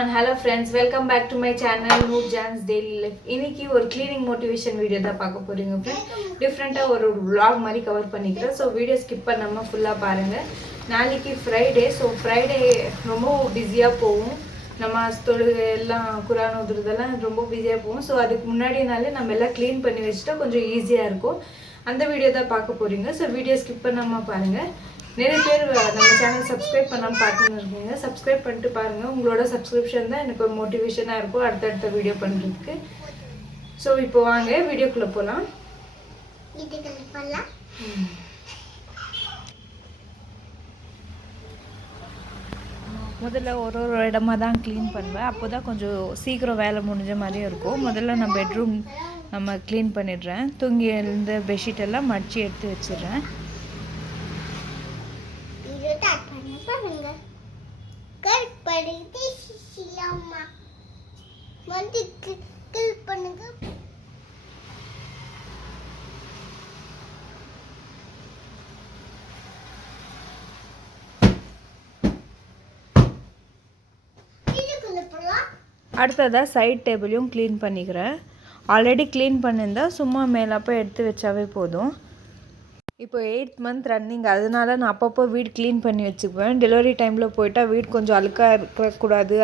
and hello friends, welcome back to my channel Noorjahan's Daily Life. இன்னைக்கு ஒரு cleaning motivation video தான் பார்க்க போறீங்க friends. டிஃபரண்டா ஒரு vlog மாதிரி கவர் பண்ணிக்கிறேன். சோ வீடியோ ஸ்கிப் பண்ணாம ஃபுல்லா பாருங்க. நாளைக்கு ஃப்ரைடே, சோ ஃப்ரைடே ரொம்ப பிஸியா போகும். நமாஸ் தொழுகை எல்லாம் குர்ஆன் ஓதுறதெல்லாம் ரொம்ப பிஸியா போகும். சோ அதுக்கு முன்னாடினாலே நம்ம எல்லாம் க்ளீன் பண்ணி வச்சிட்டா கொஞ்சம் ஈஸியா இருக்கும். அந்த வீடியோ தான் பார்க்க போறீங்க. சோ வீடியோ ஸ்கிப் பண்ணாம பாருங்க. நிறைய பேர் நம்ம சேனல் சப்ஸ்கிரைப் பண்ணாமல் பார்த்துன்னு இருக்கீங்க. சப்ஸ்கிரைப் பண்ணிட்டு பாருங்கள். உங்களோட சப்ஸ்கிரிப்ஷன் தான் எனக்கு ஒரு மோட்டிவேஷனாக இருக்கும் அடுத்தடுத்த வீடியோ பண்ணுறதுக்கு. ஸோ இப்போ வாங்க வீடியோக்குள்ளே போகலாம். முதல்ல ஒரு இடமா தான் க்ளீன் பண்ணுவேன். அப்போ தான் கொஞ்சம் சீக்கிரம் வேலை முடிஞ்ச மாதிரியும் இருக்கும். முதல்ல நான் பெட்ரூம் நம்ம க்ளீன் பண்ணிடுறேன். தூங்கி எழுந்த பெட்ஷீட் எல்லாம் மடித்து எடுத்து வச்சிடுறேன். அடுத்ததாக சைட் டேபிளையும் க்ளீன் பண்ணிக்கிறேன். ஆல்ரெடி க்ளீன் பண்ணியிருந்தா சும்மா மேலப்போ எடுத்து வச்சாவே போதும். இப்போ 8th month ரன்னிங், அதனால நான் அப்பப்போ வீடு க்ளீன் பண்ணி வச்சுக்குவேன். டெலிவரி டைமில் போயிட்டால் வீடு கொஞ்சம் அழுக்காக இருக்கக்கூடாது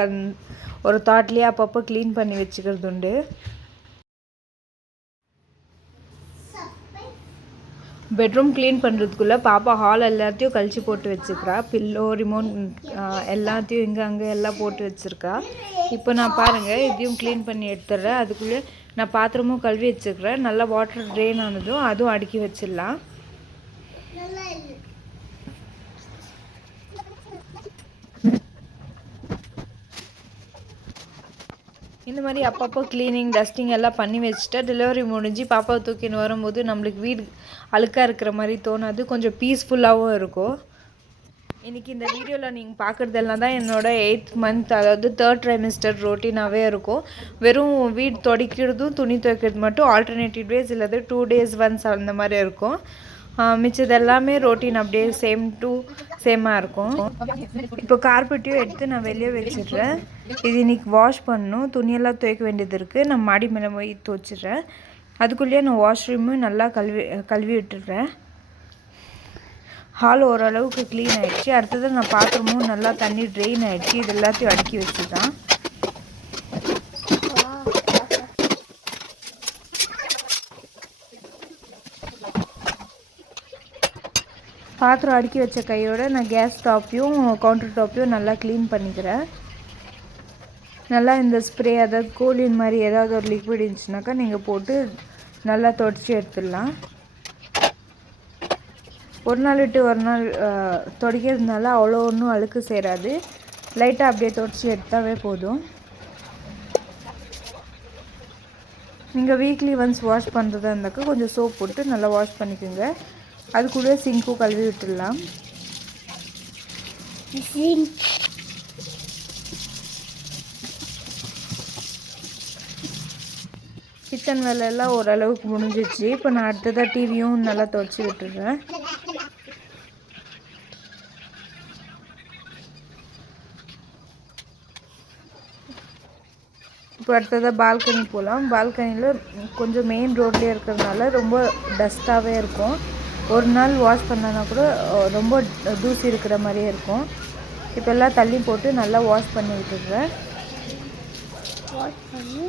ஒரு தாட்லேயே அப்பப்போ க்ளீன் பண்ணி வச்சுக்கிறது உண்டு. பெட்ரூம் க்ளீன் பண்ணுறதுக்குள்ளே பாப்பா ஹால் எல்லாத்தையும் கழிச்சு போட்டு வச்சுக்கிறா. பில்லோ, ரிமோட் எல்லாத்தையும் இங்கே அங்கே எல்லாம் போட்டு வச்சுருக்கா. இப்போ நான் பாருங்கள் இதையும் க்ளீன் பண்ணி எடுத்துடுறேன். அதுக்குள்ளே நான் பாத்திரமும் கழுவி வச்சுக்கிறேன். நல்லா வாட்டர் ட்ரெயின் ஆனதும் அதுவும் அடுக்கி வச்சிடலாம். இந்த மாதிரி அப்பப்போ க்ளீனிங் டஸ்டிங் எல்லாம் பண்ணி வச்சுட்டா டெலிவரி முடிஞ்சு பாப்பாவை தூக்கின்னு வரும்போது நம்மளுக்கு வீடு அழுக்காக இருக்கிற மாதிரி தோணாது, கொஞ்சம் பீஸ்ஃபுல்லாகவும் இருக்கும். இன்றைக்கி இந்த வீடியோவில் நீங்கள் பார்க்குறதெல்லாம் தான் என்னோடய 8th month, அதாவது 3rd trimester ரொட்டீனாகவே இருக்கும். வெறும் வீடு துடைக்கிறதும் துணி துவைக்கிறது மட்டும் ஆல்டர்னேட்டிவ் டேஸ் இல்லாத 2 days once அந்த மாதிரி இருக்கும். மிச்சது எல்லாமே ரொட்டீன் அப்படியே சேமாக இருக்கும். இப்போ கார்பெட்டையும் எடுத்து நான் வெளியே வச்சிடுறேன். இது இன்றைக்கி வாஷ் பண்ணணும். துணியெல்லாம் துவைக்க வேண்டியது இருக்குது. நான் மாடி மேலே போய் துவைச்சிட்றேன். அதுக்குள்ளேயே நான் வாஷ்ரூமும் நல்லா கழுவி விட்டுடுறேன். ஹால் ஓரளவுக்கு க்ளீன் ஆகிடுச்சு. அடுத்தது நான் பாத்திரமும் நல்லா தண்ணி ட்ரெயின் ஆகிடுச்சு. இது எல்லாத்தையும் அடுக்கி வச்சு தான் பாத்திரம் அடுக்கி வச்ச கையோடு நான் கேஸ் டாப்பையும் கவுண்டர் டாப்பையும் நல்லா க்ளீன் பண்ணிக்கிறேன். நல்லா இந்த ஸ்ப்ரே, அதாவது கோலின் மாதிரி ஏதாவது ஒரு லிக்விட் இருந்துச்சுனாக்கா நீங்கள் போட்டு நல்லா தொடச்சி எடுத்துடலாம். ஒரு நாள் விட்டு ஒரு நாள் துடைக்கிறதுனால அவ்வளோ ஒன்றும் அழுக்கு சேராது. லைட்டாக அப்படியே தொடச்சி எடுத்தாவே போதும். நீங்கள் வீக்லி ஒன்ஸ் வாஷ் பண்ணுறதா இருந்தாக்கா கொஞ்சம் சோப் போட்டு நல்லா வாஷ் பண்ணிக்கோங்க. அது கூட சிங்க்கும் கழுவி விட்டுடலாம். கிச்சன் வேலையெல்லாம் ஓரளவுக்கு முடிஞ்சிச்சு. இப்போ நான் அடுத்ததாக டிவியும் நல்லா துடைச்சி விட்டுடுறேன். இப்போ அடுத்ததாக பால்கனி போகலாம். பால்கனியில் கொஞ்சம் மெயின் ரோட்லேயே இருக்கிறதுனால ரொம்ப டஸ்ட்டாகவே இருக்கும். ஒரு நாள் வாஷ் பண்ணனா கூட ரொம்ப தூசி இருக்கிற மாதிரியே இருக்கும். இப்போ எல்லாம் தள்ளி போட்டு நல்லா வாஷ் பண்ணி விட்டுடுறேன். வாஷ் பண்ணி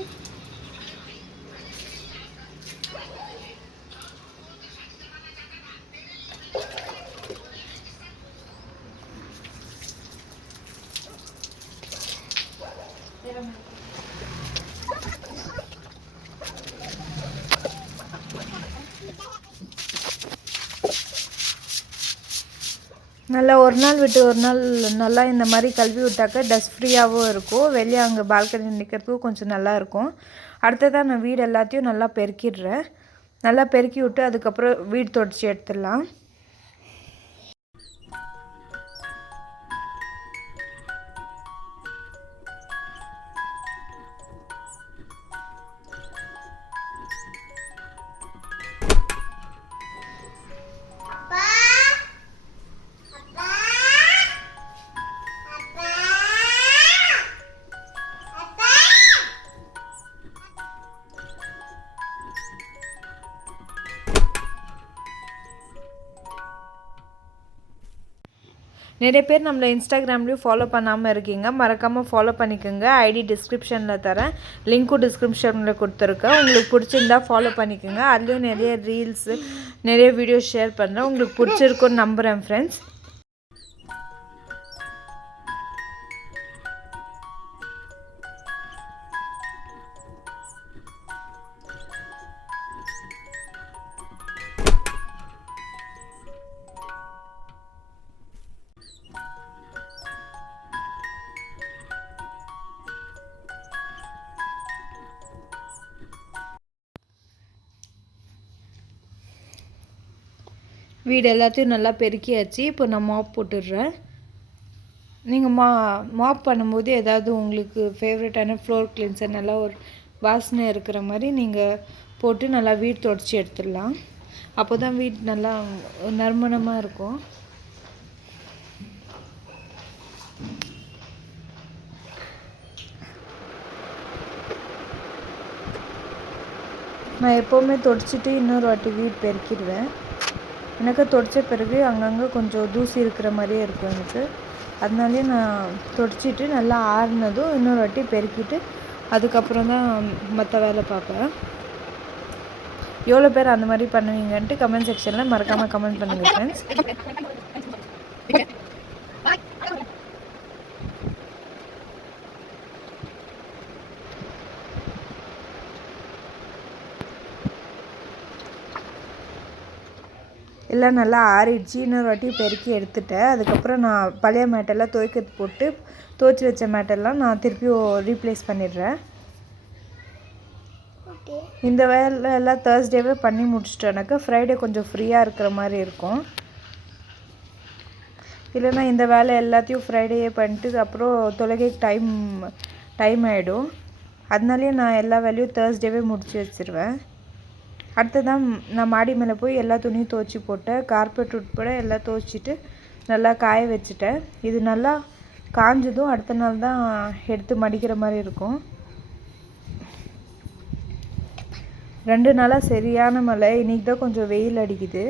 நல்லா ஒரு நாள் விட்டு ஒரு நாள் நல்லா இந்த மாதிரி கழுவி விட்டாக்க டஸ்ட் ஃப்ரீயாகவும் இருக்கும். வெளியே அங்கே பால்கனி நிற்கிறதுக்கும் கொஞ்சம் நல்லா இருக்கும். அடுத்ததாக நான் வீடு எல்லாத்தையும் நல்லா பெருக்கிடுறேன். நல்லா பெருக்கி விட்டு அதுக்கப்புறம் வீடு தொடச்சி எடுத்துடலாம். நிறைய பேர் நம்மளை இன்ஸ்டாகிராம்லேயும் ஃபாலோ பண்ணாமல் இருக்கீங்க, மறக்காமல் ஃபாலோ பண்ணிக்கோங்க. ஐடி டிஸ்கிரிப்ஷனில் தரேன், லிங்க்கும் டிஸ்கிரிப்ஷனில் கொடுத்துருக்கேன். உங்களுக்கு பிடிச்சிருந்தா ஃபாலோ பண்ணிக்கோங்க. அதுலேயும் நிறைய ரீல்ஸு நிறைய வீடியோஸ் ஷேர் பண்ணுறேன். உங்களுக்கு பிடிச்சிருக்குன்னு நம்புகிறேன் ஃப்ரெண்ட்ஸ். வீடு எல்லாத்தையும் நல்லா பெருக்கியாச்சு. இப்போ நான் மாப் போட்டுடுறேன். நீங்கள் மாப் பண்ணும்போது ஏதாவது உங்களுக்கு ஃபேவரட்டான ஃப்ளோர் கிளீன்சர் நல்லா ஒரு வாசனை இருக்கிற மாதிரி நீங்கள் போட்டு நல்லா வீடு தொடச்சி எடுத்துடலாம். அப்போ தான் வீடு நல்லா நறுமணமாக இருக்கும். நான் எப்போவுமே தொடச்சிட்டு இன்னொரு வாட்டி வீடு பெருக்கிடுவேன். எனக்கு தொடச்ச பிறகு அங்கங்கே கொஞ்சம் தூசி இருக்கிற மாதிரியே இருக்கும் எனக்கு. அதனாலே நான் தொடச்சிட்டு நல்லா ஆறுனதும் இன்னொரு வாட்டி பெருக்கிட்டு அதுக்கப்புறம் தான் மற்ற வேலை பார்ப்பேன். எவ்வளோ பேர் அந்த மாதிரி பண்ணுவீங்கன்ட்டு கமெண்ட் செக்ஷனில் மறக்காமல் கமெண்ட் பண்ணுங்கள் ஃப்ரெண்ட்ஸ். எல்லாம் நல்லா ஆறிடுச்சு. இன்னொரு வாட்டி பெருக்கி எடுத்துட்டேன். அதுக்கப்புறம் நான் பழைய மேட்டெல்லாம் துவைக்கிறது போட்டு துவைச்சி வச்ச மேட்டெல்லாம் நான் திருப்பியும் ரீப்ளேஸ் பண்ணிடுறேன். இந்த வேலை எல்லாம் தேர்ஸ்டேவே பண்ணி முடிச்சிட்டோன்னாக்கா ஃப்ரைடே கொஞ்சம் ஃப்ரீயாக இருக்கிற மாதிரி இருக்கும். இல்லைன்னா இந்த வேலை எல்லாத்தையும் ஃப்ரைடேயே பண்ணிட்டு அப்புறம் தொலைகைக்கு டைம் ஆகிடும். அதனாலே நான் எல்லா வேலையும் தேர்ஸ்டேவே முடித்து வச்சுருவேன். அடுத்ததான் நான் மாடி மேலே போய் எல்லா துணியும் துவைச்சி போட்டேன். கார்பெட் உட்பட எல்லாம் துவைச்சிட்டு நல்லா காய வச்சுட்டேன். இது நல்லா காஞ்சதும் அடுத்த நாள் தான் எடுத்து மடிக்கிற மாதிரி இருக்கும். 2 நாளாக சரியான மழை. இன்றைக்கி தான் கொஞ்சம் வெயில் அடிக்குது.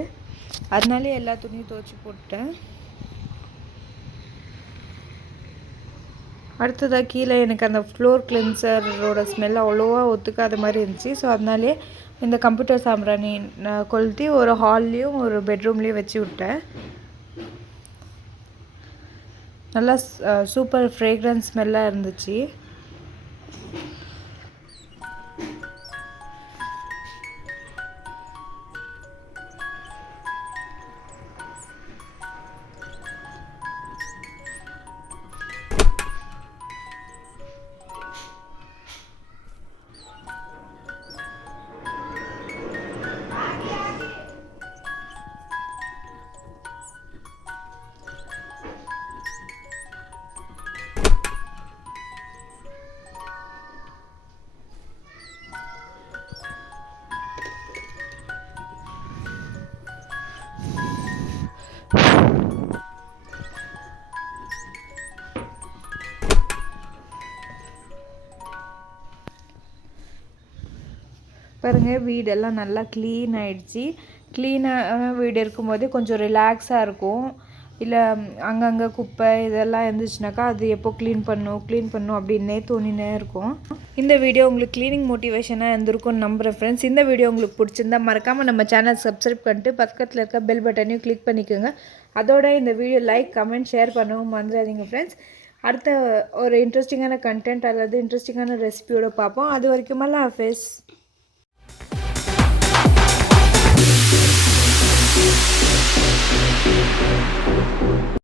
அதனாலே எல்லா துணியும் துவைச்சி போட்டேன். அடுத்ததாக கீழே எனக்கு அந்த ஃப்ளோர் கிளென்சரோட ஸ்மெல் அவ்வளோவா ஒத்துக்காத மாதிரி இருந்துச்சு. ஸோ அதனாலே இந்த கம்ப்யூட்டர் சாம்பிராணி கொளுத்தி ஒரு ஹால்லேயும் ஒரு பெட்ரூம்லேயும் வச்சு விட்டேன். நல்லா சூப்பர் ஃப்ரேக்ரன்ஸ் ஸ்மெல்லாக இருந்துச்சு. பாருங்கள், வீடெல்லாம் நல்லா க்ளீன் ஆகிடுச்சி. க்ளீனாக வீடு இருக்கும்போது கொஞ்சம் ரிலாக்ஸாக இருக்கும். இல்லை அங்கங்கே குப்பை இதெல்லாம் இருந்துச்சுனாக்கா அது எப்போ க்ளீன் பண்ணும் அப்படின்னே தோணினே இருக்கும். இந்த வீடியோ உங்களுக்கு க்ளீனிங் மோட்டிவேஷனாக இருந்திருக்கும்னு நம்புகிறேன் ஃப்ரெண்ட்ஸ். இந்த வீடியோ உங்களுக்கு பிடிச்சிருந்தா மறக்காமல் நம்ம சேனல் சப்ஸ்கிரைப் பண்ணிட்டு பக்கத்தில் இருக்க பெல் பட்டனையும் கிளிக் பண்ணிக்கோங்க. அதோட இந்த வீடியோ லைக் கமெண்ட் ஷேர் பண்ணவும் மறந்துடாதீங்க ஃப்ரெண்ட்ஸ். அடுத்த ஒரு இன்ட்ரெஸ்டிங்கான கண்டென்ட் அல்லது இன்ட்ரெஸ்டிங்கான ரெசிபியோடு பார்ப்போம். அது வரைக்கும் அல்லா ஹாஃபிஸ்.